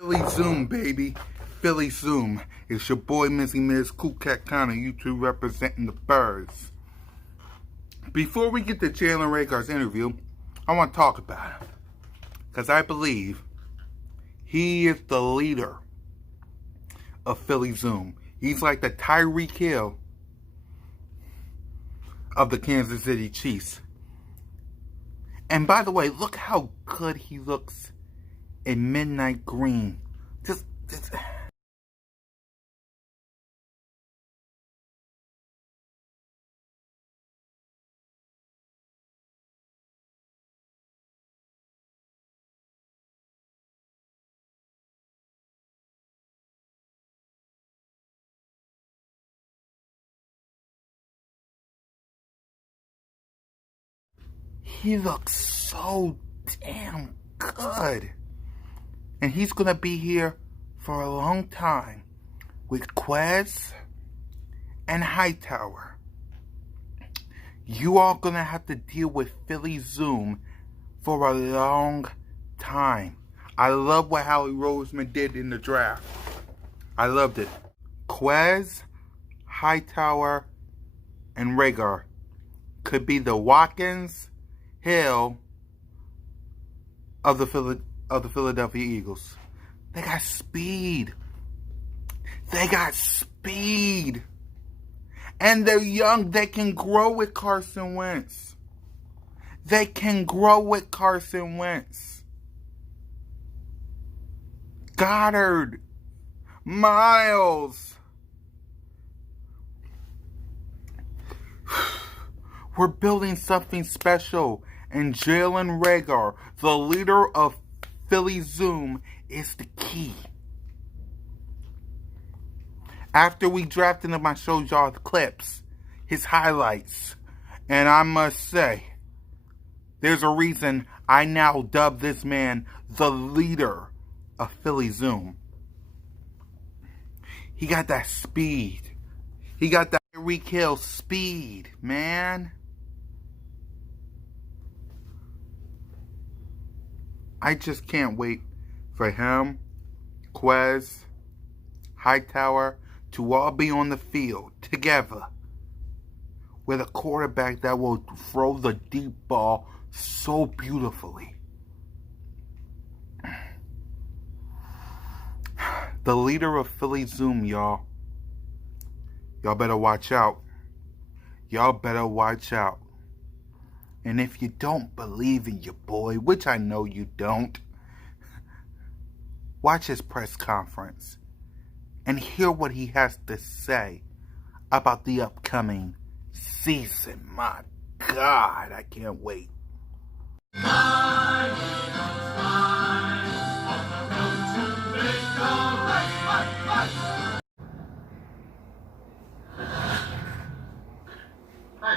Philly Zoom, baby. Philly Zoom. It's your boy Missy Miss Cool Cat Connor, you two representing the birds. Before we get to Jalen Reagor's interview, I want to talk about him. Because I believe he is the leader of Philly Zoom. He's like the Tyreek Hill of the Kansas City Chiefs. And by the way, look how good he looks in midnight green. Just he looks so damn good. And he's going to be here for a long time with Quez and Hightower. You are going to have to deal with Philly Zoom for a long time. I love what Howie Roseman did in the draft. I loved it. Quez, Hightower, and Reagor could be the Watkins Hill of the Philadelphia Eagles. They got speed. They got speed. And they're young. They can grow with Carson Wentz. They can grow with Carson Wentz. Goddard. Miles. We're building something special. And Jalen Reagor, the leader of Philly Zoom, is the key. After we drafted him, I showed y'all the clips, his highlights. And I must say, there's a reason I now dub this man the leader of Philly Zoom. He got that speed. He got that Tyreek Hill speed, man. I just can't wait for him, Quez, Hightower to all be on the field together with a quarterback that will throw the deep ball so beautifully. The leader of Philly Zoom, y'all. Y'all better watch out. Y'all better watch out. And if you don't believe in your boy, which I know you don't, watch his press conference and hear what he has to say about the upcoming season. My God, I can't wait. Hi,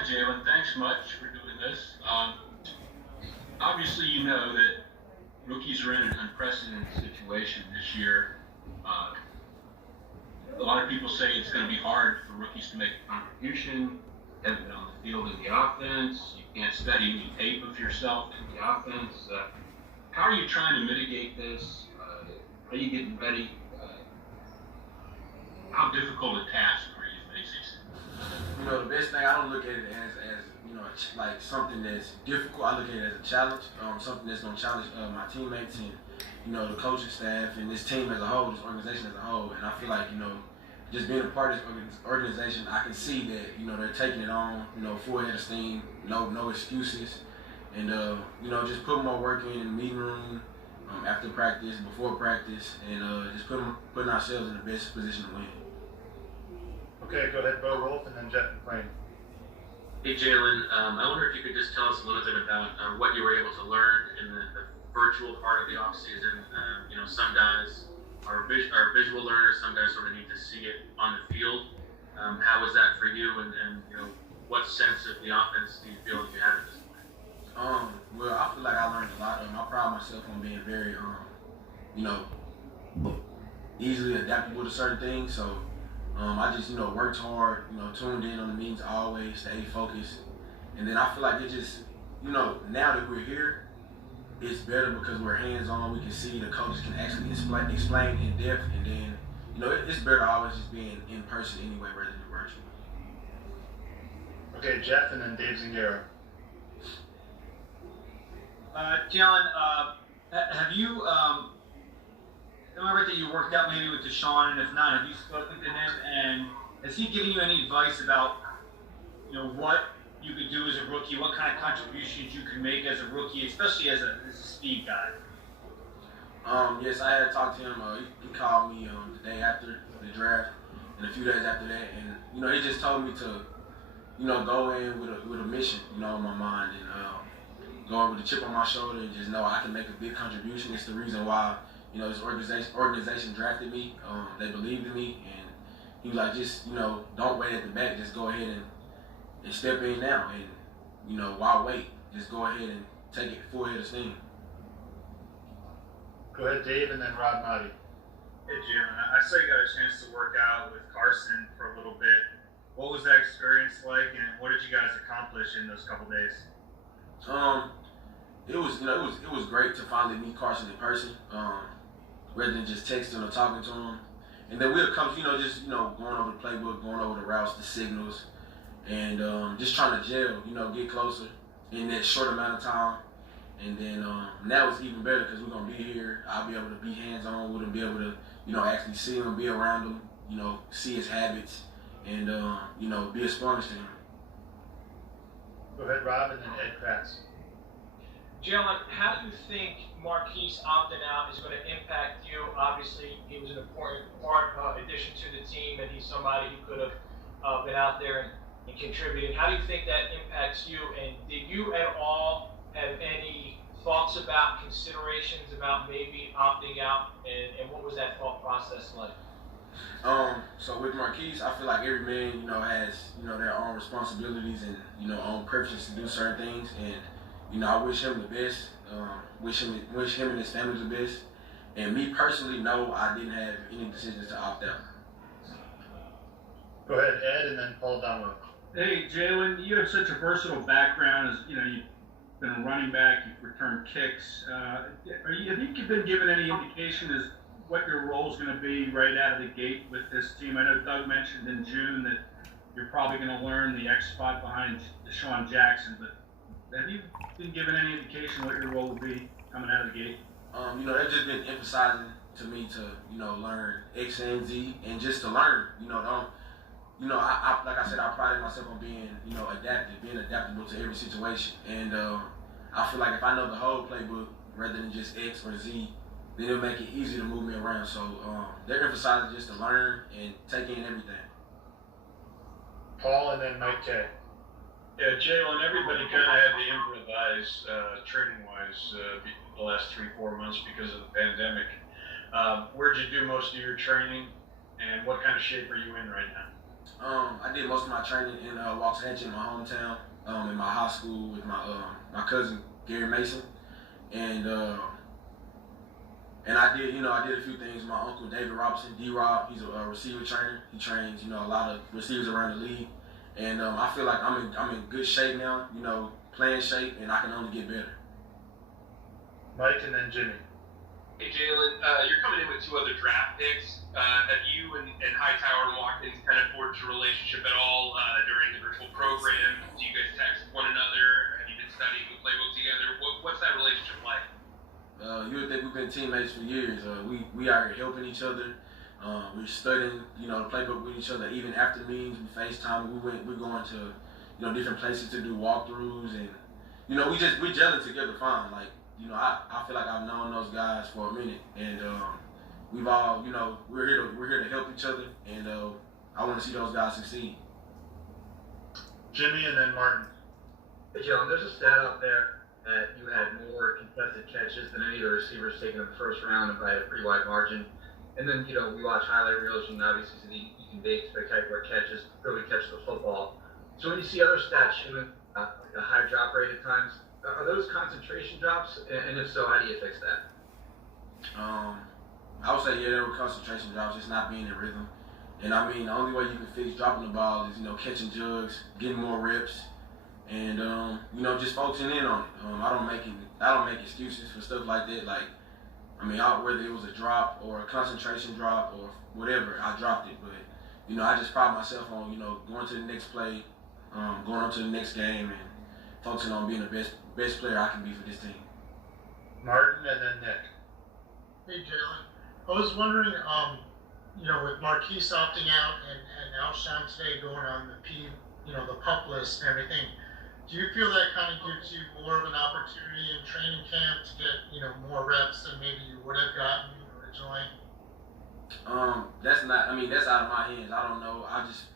Jalen. Thanks much for doing this. Obviously, you know that rookies are in an unprecedented situation this year. A lot of people say it's going to be hard for rookies to make a contribution, haven't been on the field in the offense. You can't study any tape of yourself in the offense. How are you trying to mitigate this? Are you getting ready? How difficult a task are you facing? You know, the best thing, I don't look at it as you know, like something that's difficult. I look at it as a challenge, something that's going to challenge my teammates and, you know, the coaching staff and this team as a whole, this organization as a whole. And I feel like, you know, just being a part of this organization, I can see that, you know, they're taking it on, you know, full head of steam, no excuses. And, you know, just putting more work in the meeting room, after practice, before practice, and just putting ourselves in the best position to win. Okay, go ahead, Bo Rolf, and then Jeff and Frank. Hey, Jalen, I wonder if you could just tell us a little bit about what you were able to learn in the virtual part of the offseason. You know, some guys are visual learners, some guys sort of need to see it on the field. How was that for you, and you know, what sense of the offense do you feel you had at this point? Well, I feel like I learned a lot. I pride myself on being very, you know, easily adaptable to certain things. So I just, you know, worked hard, you know, tuned in on the meetings always, stayed focused. And then I feel like it just, you know, now that we're here, it's better because we're hands-on. We can see the coaches can actually explain in depth, and then it's better always just being in person anyway rather than virtual. Okay, Jeff, and then Dave Zingaro. Jalen, have you, am I right that you worked out maybe with Deshaun, and if not, have you spoken to him, and has he given you any advice about, what you could do as a rookie, what kind of contributions you can make as a rookie, especially as a speed guy? Yes, I had talked to him. He called me the day after the draft, and a few days after that, and he just told me to, go in with a mission, in my mind, and go in with a chip on my shoulder and just know I can make a big contribution. It's the reason why this organization drafted me. They believed in me, and he was like, just don't wait at the back, just go ahead and step in now, and why wait? Just go ahead and take it full head of steam. Go ahead, Dave, and then Rob Marty. Hey, Jalen, I saw you got a chance to work out with Carson for a little bit. What was that experience like, and what did you guys accomplish in those couple days? It was great to finally meet Carson in person, rather than just texting or talking to him. And then we'll come, going over the playbook, going over the routes, the signals, and just trying to gel, get closer in that short amount of time. And then now it's even better because we're gonna be here. I'll be able to be hands-on with him, be able to, actually see him, be around him, see his habits, and be a sponge to him. Go ahead, Rob, and then Ed Kratz. Jalen, how do you think Marquise opting out is going to impact you? Obviously, he was an important addition to the team, and he's somebody who could have been out there and contributed. How do you think that impacts you? And did you at all have any thoughts about considerations about maybe opting out? And what was that thought process like? So with Marquise, I feel like every man, has, their own responsibilities and, own preferences to do certain things. And, I wish him the best, wish him and his family the best. And me personally, no, I didn't have any decisions to opt out. Go ahead, Ed, and then Paul Donald. Hey, Jalen, you have such a versatile background as, you've been a running back, you've returned kicks. Have you been given any indication as what your role is going to be right out of the gate with this team? I know Doug mentioned in June that you're probably going to learn the X spot behind Deshaun Jackson, but have you been given any indication what your role will be coming out of the gate? They've just been emphasizing to me to, learn X and Z and just to learn, I like I said, I prided myself on being, adaptive, being adaptable to every situation. And I feel like if I know the whole playbook rather than just X or Z, then it'll make it easy to move me around. So they're emphasizing just to learn and take in everything. Paul, and then Mike K. Yeah, Jalen, everybody kind of had to improvise training-wise the last 3-4 months because of the pandemic. Where'd you do most of your training, and what kind of shape are you in right now? I did most of my training in Waxahachie, my hometown, in my high school with my cousin Gary Mason, and I did a few things. My uncle David Robinson, D-Rob, he's a receiver trainer. He trains a lot of receivers around the league. And I feel like I'm in good shape now, playing shape, and I can only get better. Mike, and then Jimmy. Hey, Jalen, you're coming in with 2 other draft picks. Have you and Hightower and Watkins kind of forged a relationship at all during the virtual program? Do you guys text one another? Have you been studying the playbook together? What's that relationship like? You would think we've been teammates for years. We are helping each other. We're studying, the playbook with each other. Even after meetings, we FaceTime. We're going to, different places to do walkthroughs, and we're gelling together fine. Like, I feel like I've known those guys for a minute, and we've all, we're here to help each other, and I want to see those guys succeed. Jimmy, and then Martin. Hey, Jalen, there's a stat out there that you had more contested catches than any of the receivers taken in the first round and by a pretty wide margin. And then, we watch highlight reels and obviously see you can make spectacular catches, really catch the football. So when you see other stats showing a high drop rate at times, are those concentration drops? And if so, how do you fix that? I would say, yeah, there were concentration drops, just not being in rhythm. And I mean, the only way you can fix dropping the ball is, catching jugs, getting more reps, and just focusing in on it. I don't make excuses for stuff like that. Like, whether it was a drop or a concentration drop or whatever, I dropped it. But I just pride myself on going to the next play, going on to the next game, and focusing on being the best player I can be for this team. Martin and then Nick. Hey, Jalen. I was wondering, with Marquise opting out and Alshon today going on the PUP list and everything, do you feel that kind of gives you more of an opportunity in training camp to get, more reps than maybe you would have gotten originally? That's out of my hands. I don't know. I just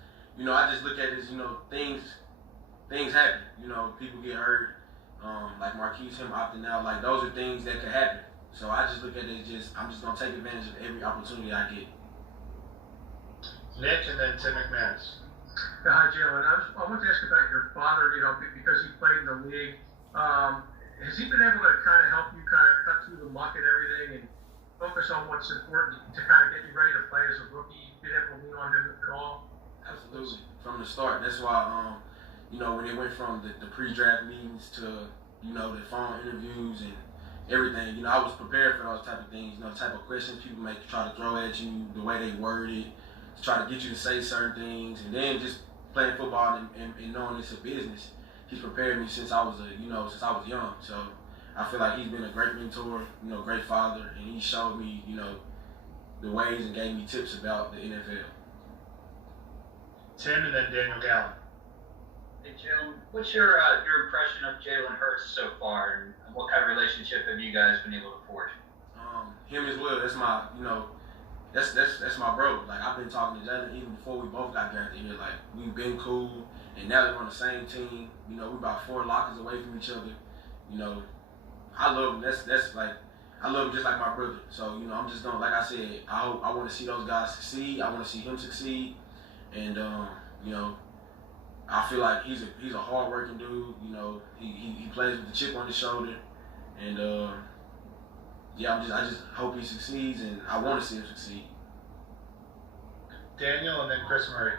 look at it as, things happen. People get hurt. Like Marquise, him opting out, like those are things that could happen. So I just look at it as I'm just gonna take advantage of every opportunity I get. Nick and then Tim McManus. Hi, Jalen. I want to ask about your father, because he played in the league. Has he been able to kind of help you kind of cut through the muck and everything and focus on what's important to kind of get you ready to play as a rookie? Been able to lean on him at all? Absolutely. From the start. That's why, when it went from the pre-draft meetings to, the phone interviews and everything, I was prepared for those type of things, the type of questions people may try to throw at you, the way they word it, to try to get you to say certain things, and then just playing football and knowing it's a business. He's prepared me since I was young. So I feel like he's been a great mentor, great father, and he showed me, the ways and gave me tips about the NFL. Tim and then Daniel Gallen. Hey, Jalen, what's your impression of Jalen Hurts so far, and what kind of relationship have you guys been able to forge? Him as well. That's my, that's my bro. Like, I've been talking to Jalen even before we both got drafted here. Like, we've been cool, and now we're on the same team. We're about 4 lockers away from each other. I love him. I love him just like my brother. So, I'm just gonna, like I said, I want to see those guys succeed. I want to see him succeed, and I feel like he's a hard-working dude. He plays with the chip on his shoulder, and I just hope he succeeds, and I want to see him succeed. Daniel and then Chris Murray.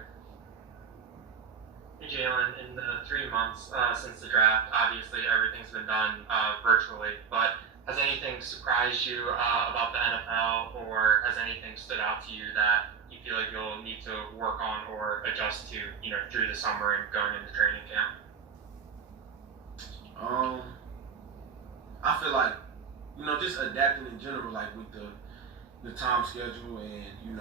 Hey, Jalen, in the 3 months since the draft, obviously everything's been done virtually, but has anything surprised you about the NFL, or has anything stood out to you that you feel like you'll need to work on or adjust to, through the summer and going into training camp? I feel like, just adapting in general, like with the time schedule and,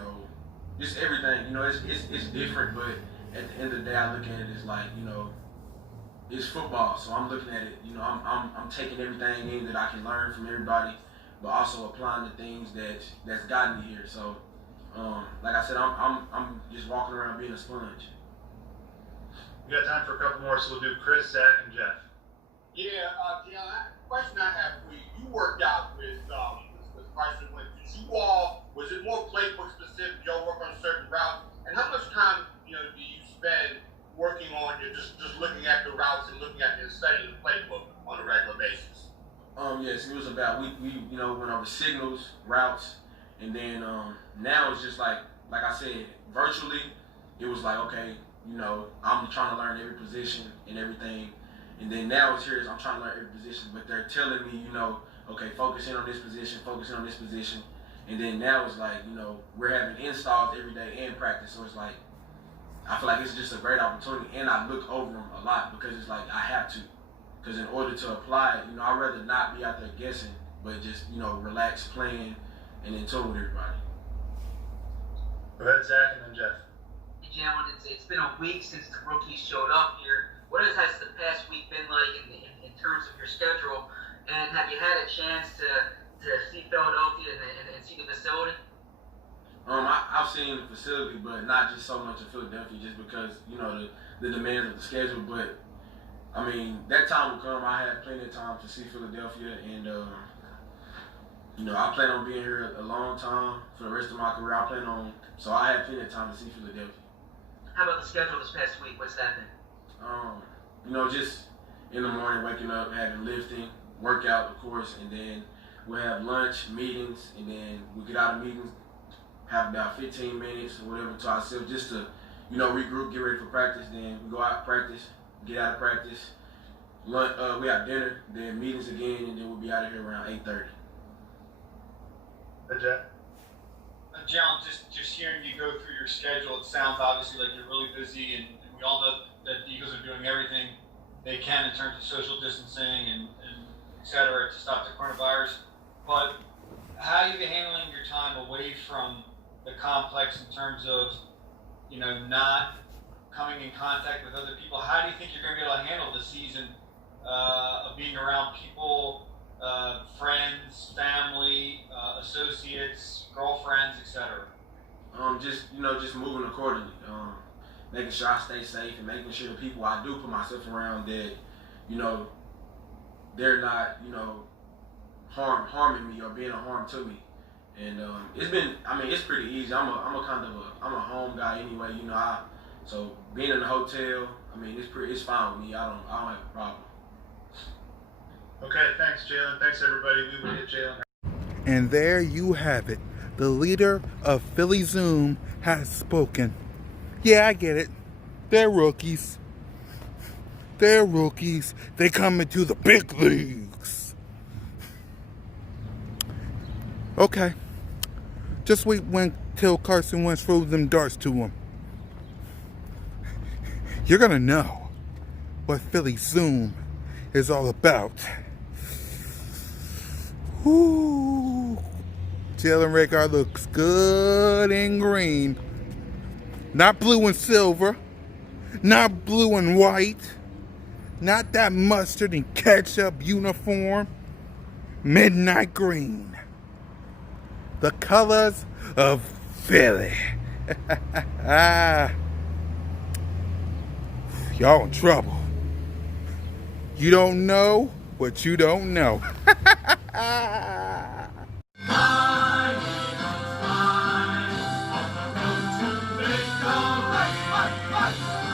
just everything, it's different, but at the end of the day, I look at it as like, it's football. So I'm looking at it, I'm taking everything in that I can learn from everybody, but also applying the things that's gotten me here. So, like I said, I'm just walking around being a sponge. We got time for a couple more, so we'll do Chris, Zach, and Jeff. Yeah, Jalen, question I have for you. You worked out with Bryson Wentz. Did you all, was it more playbook specific? Y'all work on certain routes? And how much time, do you spend working on just looking at the routes and looking at and studying the playbook on a regular basis? Yes, it was about, we went over signals, routes, and then now it's just like I said, virtually, it was like, okay, I'm trying to learn every position and everything. And then now it's here, I'm trying to learn every position, but they're telling me, okay, focus in on this position, focus in on this position. And then now it's like, we're having installs every day and practice. So it's like, I feel like it's just a great opportunity. And I look over them a lot because it's like, I have to. Because in order to apply it, I'd rather not be out there guessing, but just, relax, playing, and in tune with everybody. Go ahead, Zach, and then Jeff. Jalen, it's been a week since the rookies showed up here. What has the past week been like in terms of your schedule? And have you had a chance to see Philadelphia and see the facility? I've seen the facility, but not just so much of Philadelphia, just because, the demands of the schedule. But, that time will come. I have plenty of time to see Philadelphia, and, I plan on being here a long time for the rest of my career. So I have plenty of time to see Philadelphia. How about the schedule this past week? What's that been? Just in the morning, waking up, having lifting, workout, of course, and then we'll have lunch, meetings, and then we get out of meetings, have about 15 minutes or whatever to ourselves just to, regroup, get ready for practice. Then we go out, practice, get out of practice, we have dinner, then meetings again, and then we'll be out of here around 8:30. Jet? Jalen, just hearing you go through your schedule, it sounds obviously like you're really busy, and we all know that the Eagles are doing everything they can in terms of social distancing and et cetera to stop the coronavirus. But how are you handling your time away from the complex in terms of, not coming in contact with other people? How do you think you're going to be able to handle the season of being around people, friends, family, associates, girlfriends, etc.? Just moving accordingly. Making sure I stay safe and making sure the people I do put myself around that, they're not, harming me or being a harm to me. And it's pretty easy. I'm a home guy anyway. So being in a hotel, it's fine with me. I don't have a problem. Okay, thanks, Jalen. Thanks, everybody. We will get Jalen. And there you have it. The leader of Philly Zoom has spoken. Yeah, I get it. They're rookies. They're rookies. They come into the big leagues. Okay. Just wait till Carson Wentz throws them darts to him. You're gonna know what Philly Zoom is all about. Woo! Jalen Reagor looks good in green. Not blue and silver. Not blue and white. Not that mustard and ketchup uniform. Midnight green. The colors of Philly. Y'all in trouble. You don't know what you don't know. On the road to make a right.